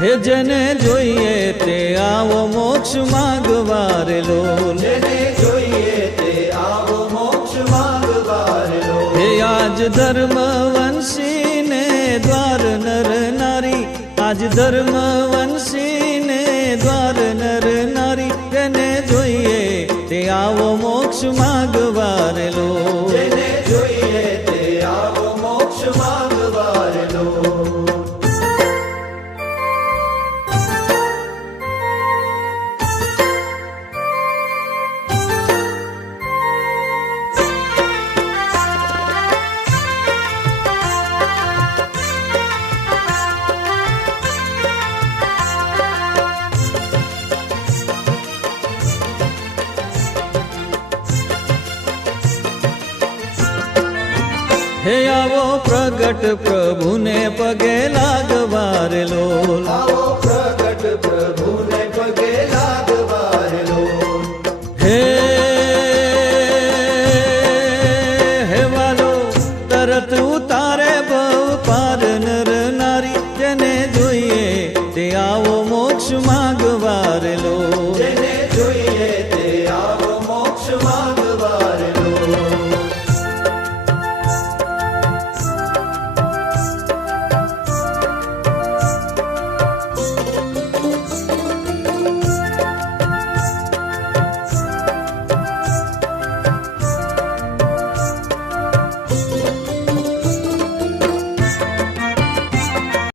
હે જેને જોઈએ તે આવો મોક્ષ માગવારે લોલ, જેને જોઈએ તે આવો મોક્ષ માગવારે લોલ. હે આજ ધર્મ વંશી ને દ્વાર નર નારી, આજ ધર્મ વંશી ને દ્વાર નર નારી, જેને જોઈએ તે આવો મોક્ષ માગવારે લોલ. જેને જોઈએ તે આવો મોક્ષ માગવારે લોલ. હે આવો પ્રગટ પ્રભુને પગે લાગવારે લોલ, આવો પ્રગટ પ્રભુને પગે લાગવારે લોલ. હે